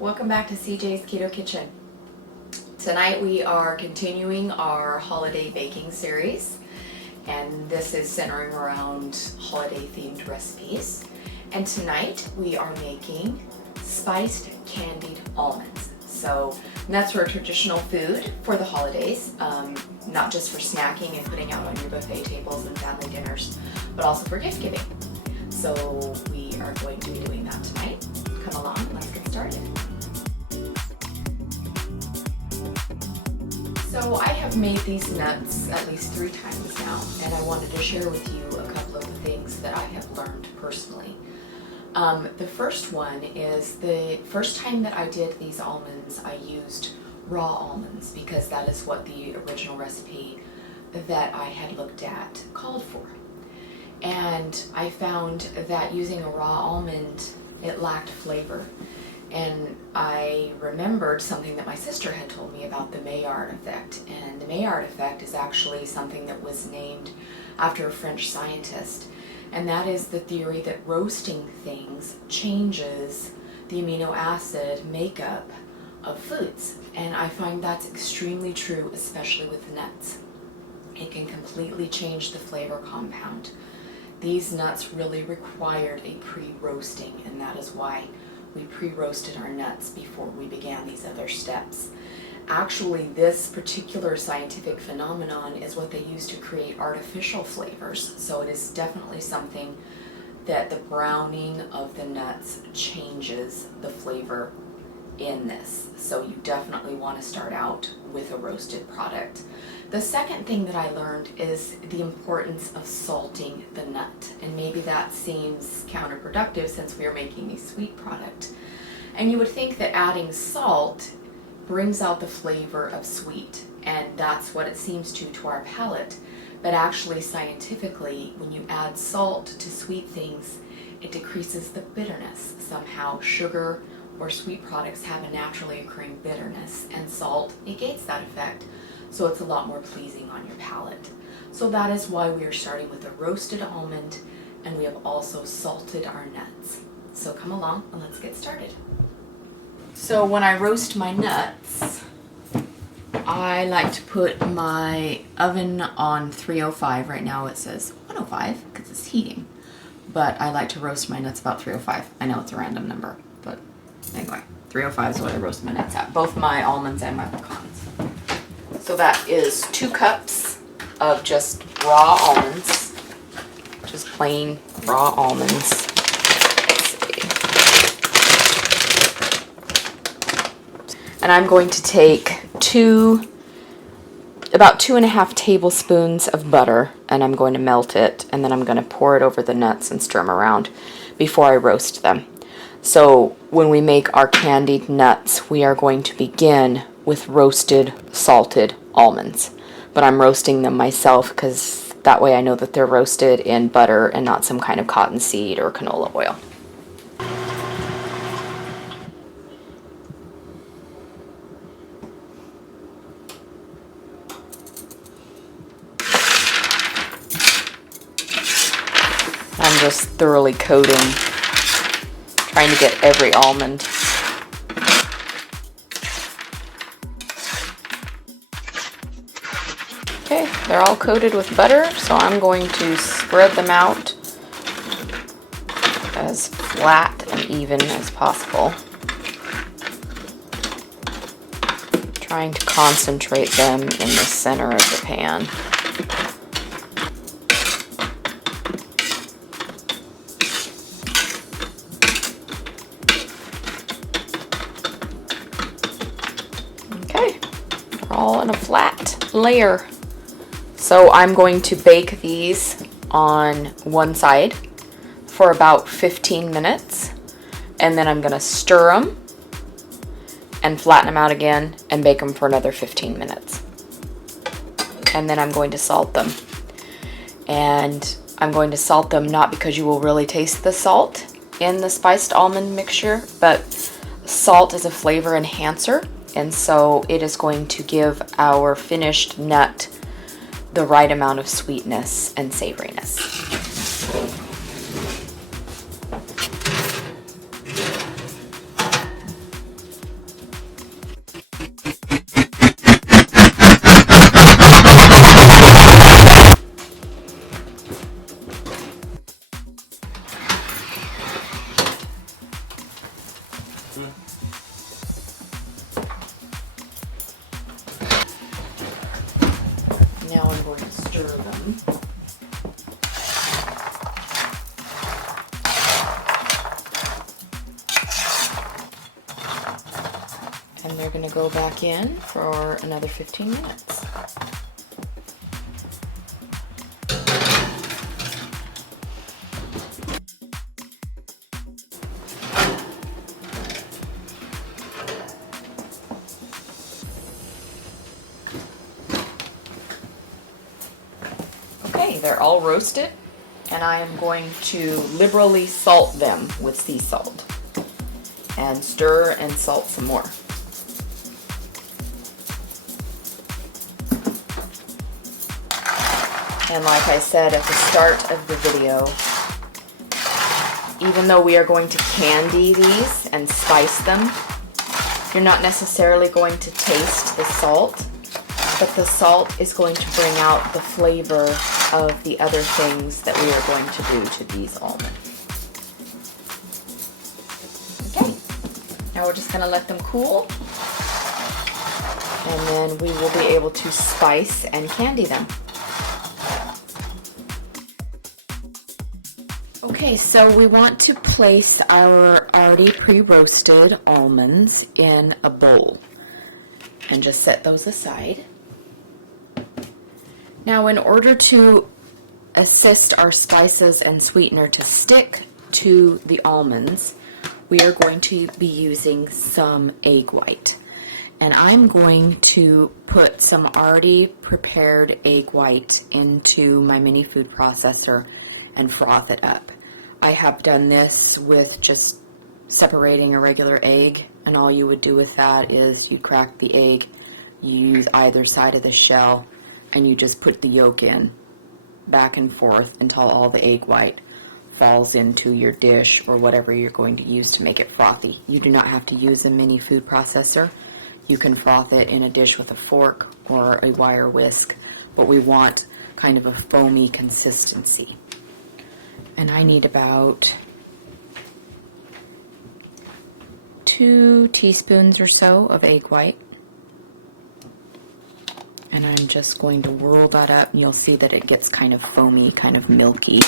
Welcome back to CJ's Keto Kitchen. Tonight we are continuing our holiday baking series, and this is centering around holiday themed recipes. And tonight we are making spiced candied almonds. So nuts are a traditional food for the holidays, not just for snacking and putting out on your buffet tables and family dinners, but also for gift giving. So we are going to be doing that tonight. Come along, let's get started. So I have made these nuts at least 3 times now, and I wanted to share with you a couple of the things that I have learned personally. The first one is the first time that I did these almonds, I used raw almonds because that is what the original recipe that I had looked at called for. And I found that using a raw almond, it lacked flavor. And I remembered something that my sister had told me about the Maillard effect. And the Maillard effect is actually something that was named after a French scientist. And that is the theory that roasting things changes the amino acid makeup of foods. And I find that's extremely true, especially with nuts. It can completely change the flavor compound. These nuts really required a pre-roasting, and that is why we pre-roasted our nuts before we began these other steps. Actually, this particular scientific phenomenon is what they use to create artificial flavors. So it is definitely something that the browning of the nuts changes the flavor in this. So you definitely want to start out with a roasted product. The second thing that I learned is the importance of salting the nut. And maybe that seems counterproductive since we are making a sweet product. And you would think that adding salt brings out the flavor of sweet, and that's what it seems to our palate. But actually, scientifically, when you add salt to sweet things, it decreases the bitterness. Somehow sugar or sweet products have a naturally occurring bitterness, and salt negates that effect. So it's a lot more pleasing on your palate. So that is why we are starting with a roasted almond, and we have also salted our nuts. So come along and let's get started. So when I roast my nuts, I like to put my oven on 305. Right now it says 105 because it's heating, but I like to roast my nuts about 305. I know it's a random number, but anyway, 305 is what I roast my nuts at, both my almonds and my pecans. So that is 2 cups of just raw almonds, just plain raw almonds. Let's see. And I'm going to take about 2.5 tablespoons of butter, and I'm going to melt it, and then I'm going to pour it over the nuts and stir them around before I roast them. So when we make our candied nuts, we are going to begin with roasted, salted almonds. But I'm roasting them myself because that way I know that they're roasted in butter and not some kind of cottonseed or canola oil. I'm just thoroughly coating, trying to get every almond. Okay, they're all coated with butter, so I'm going to spread them out as flat and even as possible. Trying to concentrate them in the center of the pan. Okay, they're all in a flat layer. So I'm going to bake these on one side for about 15 minutes, and then I'm going to stir them and flatten them out again and bake them for another 15 minutes. And then I'm going to salt them. And I'm going to salt them not because you will really taste the salt in the spiced almond mixture, but salt is a flavor enhancer, and so it is going to give our finished nut the right amount of sweetness and savoriness. Now I'm going to stir them. And they're going to go back in for another 15 minutes. Okay, they're all roasted, and I am going to liberally salt them with sea salt and stir and salt some more. And like I said at the start of the video, even though we are going to candy these and spice them, you're not necessarily going to taste the salt, but the salt is going to bring out the flavor of the other things that we are going to do to these almonds. Okay, now we're just going to let them cool, and then we will be able to spice and candy them. Okay, so we want to place our already pre-roasted almonds in a bowl and just set those aside. Now, in order to assist our spices and sweetener to stick to the almonds, we are going to be using some egg white. And I'm going to put some already prepared egg white into my mini food processor and froth it up. I have done this with just separating a regular egg, and all you would do with that is you crack the egg, you use either side of the shell, and you just put the yolk in back and forth until all the egg white falls into your dish or whatever you're going to use to make it frothy. You do not have to use a mini food processor. You can froth it in a dish with a fork or a wire whisk, but we want kind of a foamy consistency. And I need about 2 teaspoons or so of egg white. And I'm just going to whirl that up, and you'll see that it gets kind of foamy, kind of milky.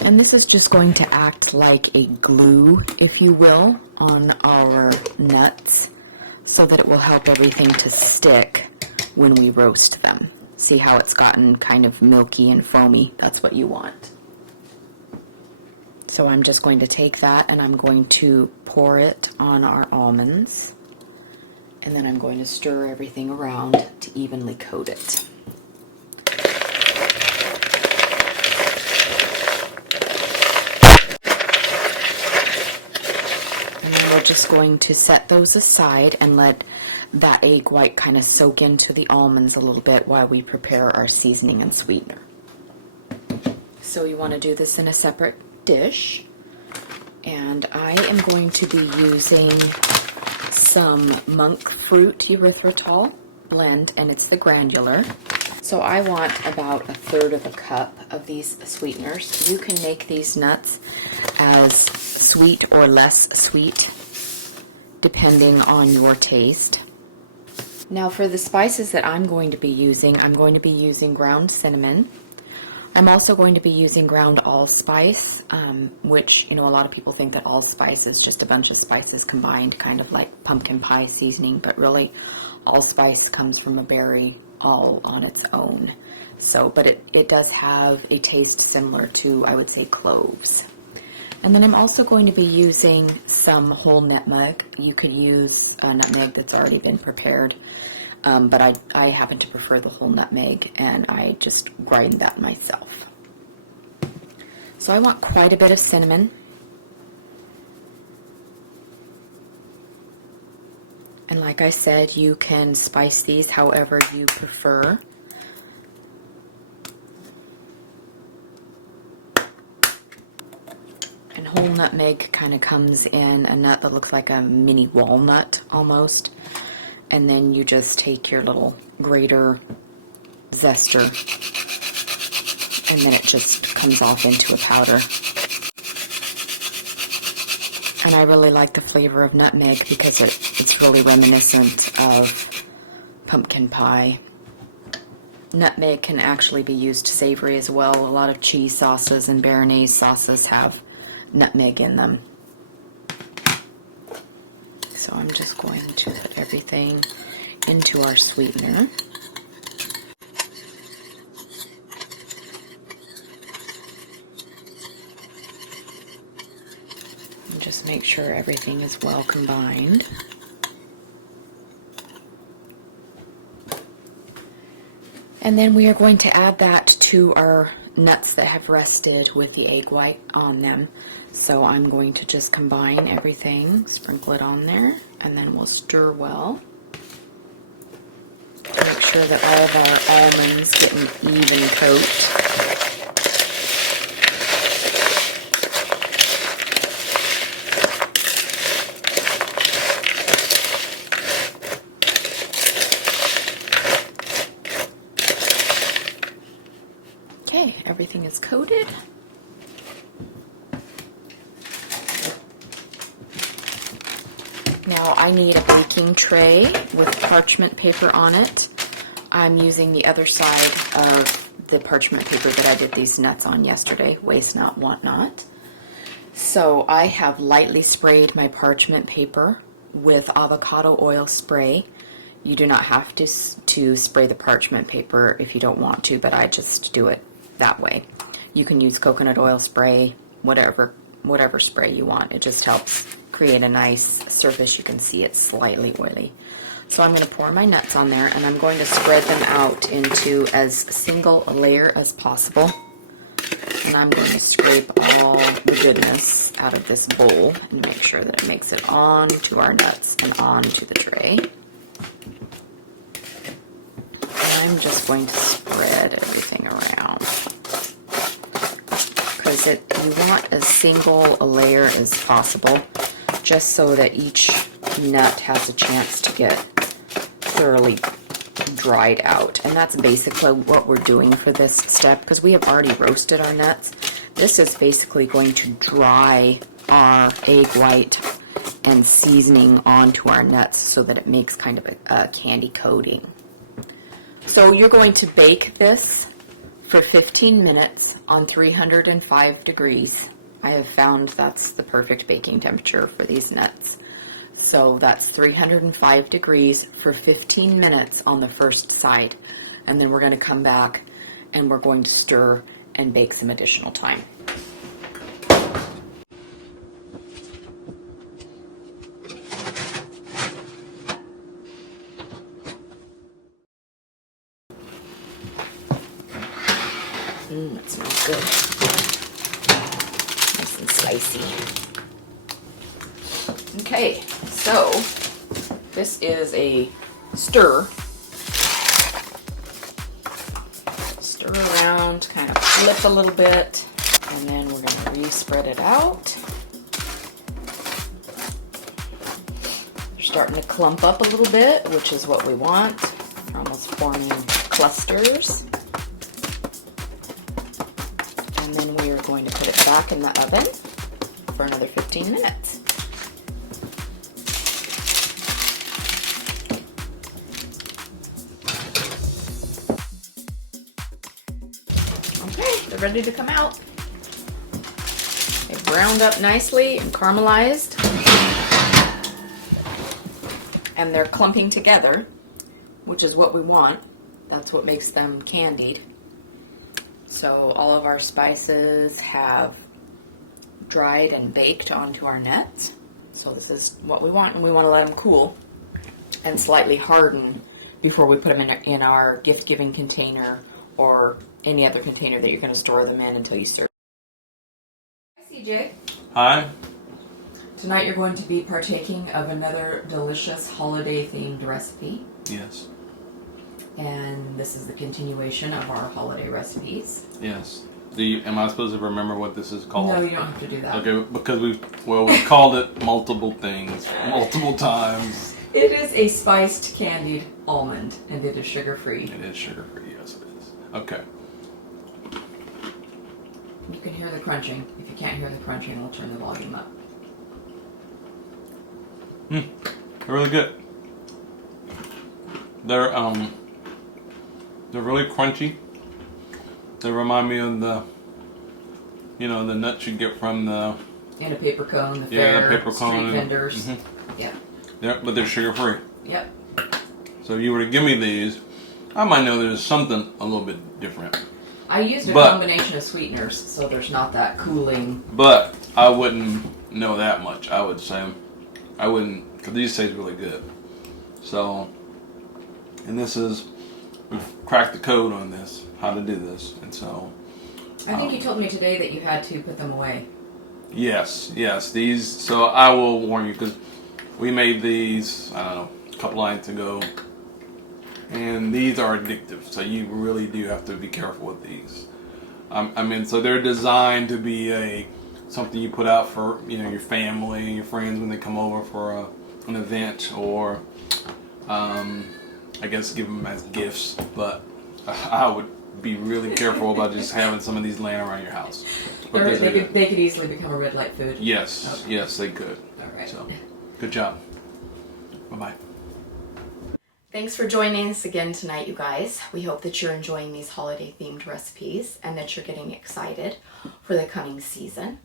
And this is just going to act like a glue, if you will, on our nuts, so that it will help everything to stick when we roast them. See how it's gotten kind of milky and foamy? That's what you want. So I'm just going to take that and I'm going to pour it on our almonds, and then I'm going to stir everything around to evenly coat it. And then we're just going to set those aside and let that egg white kind of soak into the almonds a little bit while we prepare our seasoning and sweetener. So you want to do this in a separate dish, and I am going to be using some monk fruit erythritol blend, and it's the granular. So I want about 1/3 cup of these sweeteners. You can make these nuts as sweet or less sweet depending on your taste. Now for the spices that I'm going to be using ground cinnamon. I'm also going to be using ground allspice, which, you know, a lot of people think that allspice is just a bunch of spices combined, kind of like pumpkin pie seasoning, but really allspice comes from a berry all on its own. So, but it does have a taste similar to, I would say, cloves. And then I'm also going to be using some whole nutmeg. You could use a nutmeg that's already been prepared, but I happen to prefer the whole nutmeg, and I just grind that myself. So I want quite a bit of cinnamon. And like I said, you can spice these however you prefer. And whole nutmeg kind of comes in a nut that looks like a mini walnut almost. And then you just take your little grater zester and then it just comes off into a powder. And I really like the flavor of nutmeg because it's really reminiscent of pumpkin pie. Nutmeg can actually be used savory as well. A lot of cheese sauces and béarnaise sauces have nutmeg in them. So I'm just going to put everything into our sweetener. And just make sure everything is well combined. And then we are going to add that to our nuts that have rested with the egg white on them. So I'm going to just combine everything, sprinkle it on there, and then we'll stir well. Make sure that all of our almonds get an even coat. Okay, everything is coated. Now I need a baking tray with parchment paper on it. I'm using the other side of the parchment paper that I did these nuts on yesterday, waste not, want not. So I have lightly sprayed my parchment paper with avocado oil spray. You do not have to spray the parchment paper if you don't want to, but I just do it that way. You can use coconut oil spray, whatever spray you want. It just helps create a nice surface. You can see it's slightly oily. So I'm going to pour my nuts on there, and I'm going to spread them out into as single a layer as possible. And I'm going to scrape all the goodness out of this bowl and make sure that it makes it onto our nuts and onto the tray. And I'm just going to spread everything around, because you want as single a layer as possible, just so that each nut has a chance to get thoroughly dried out. And that's basically what we're doing for this step, because we have already roasted our nuts. This is basically going to dry our egg white and seasoning onto our nuts so that it makes kind of a candy coating. So you're going to bake this for 15 minutes on 305 degrees. I have found that's the perfect baking temperature for these nuts. So that's 305 degrees for 15 minutes on the first side. And then we're going to come back and we're going to stir and bake some additional time. It smells good. Nice and spicy. Okay, so this is a stir. Stir around, kind of flip a little bit, and then we're going to re-spread it out. They're starting to clump up a little bit, which is what we want. They're almost forming clusters. And then we are going to put it back in the oven for another 15 minutes. Okay, they're ready to come out. They've browned up nicely and caramelized. And they're clumping together, which is what we want. That's what makes them candied. So all of our spices have dried and baked onto our nuts. So this is what we want, and we want to let them cool and slightly harden before we put them in our gift-giving container or any other container that you're going to store them in until you serve. Hi, CJ. Hi. Tonight you're going to be partaking of another delicious holiday-themed recipe. Yes. And this is the continuation of our holiday recipes. Yes. Am I supposed to remember what this is called? No, you don't have to do that. Okay, because we've called it multiple things, multiple times. It is a spiced candied almond, and it is sugar-free. It is sugar-free, yes it is. Okay. You can hear the crunching. If you can't hear the crunching, I'll turn the volume up. They're really good. They're really crunchy. They remind me of the, the nuts you get from the And a paper cone, the fair, the paper cone, street vendors. Yeah. Yep, but they're sugar free. Yep. So if you were to give me these, I might know there's something a little bit different. I used a combination of sweeteners, so there's not that cooling. But I wouldn't know that much. I would say, I wouldn't, because these taste really good. So, and we've cracked the code on this, how to do this, and so. I think you told me today that you had to put them away. Yes, these, so I will warn you, because we made these, I don't know, a couple nights ago, and these are addictive, so you really do have to be careful with these. So they're designed to be something you put out for, your family and your friends when they come over for an event, or I guess give them as gifts, but I would be really careful about just having some of these laying around your house. They could easily become a red light food. Yes, okay. Yes, they could. All right. So, good job. Bye-bye. Thanks for joining us again tonight, you guys. We hope that you're enjoying these holiday-themed recipes and that you're getting excited for the coming season.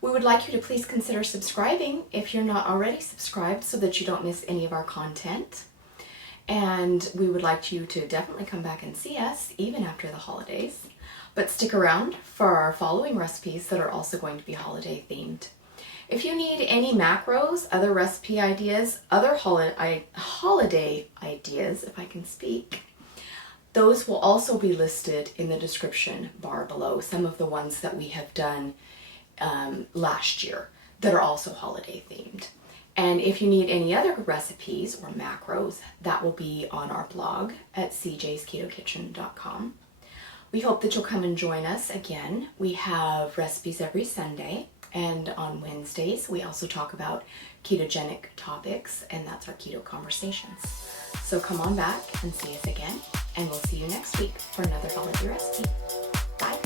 We would like you to please consider subscribing if you're not already subscribed so that you don't miss any of our content. And we would like you to definitely come back and see us even after the holidays. But stick around for our following recipes that are also going to be holiday-themed. If you need any macros, other recipe ideas, other holiday ideas, if I can speak, those will also be listed in the description bar below. Some of the ones that we have done last year that are also holiday themed. And if you need any other recipes or macros, that will be on our blog at cjsketokitchen.com. We hope that you'll come and join us again. We have recipes every Sunday. And on Wednesdays, we also talk about ketogenic topics, and that's our Keto Conversations. So come on back and see us again, and we'll see you next week for another holiday recipe. Bye.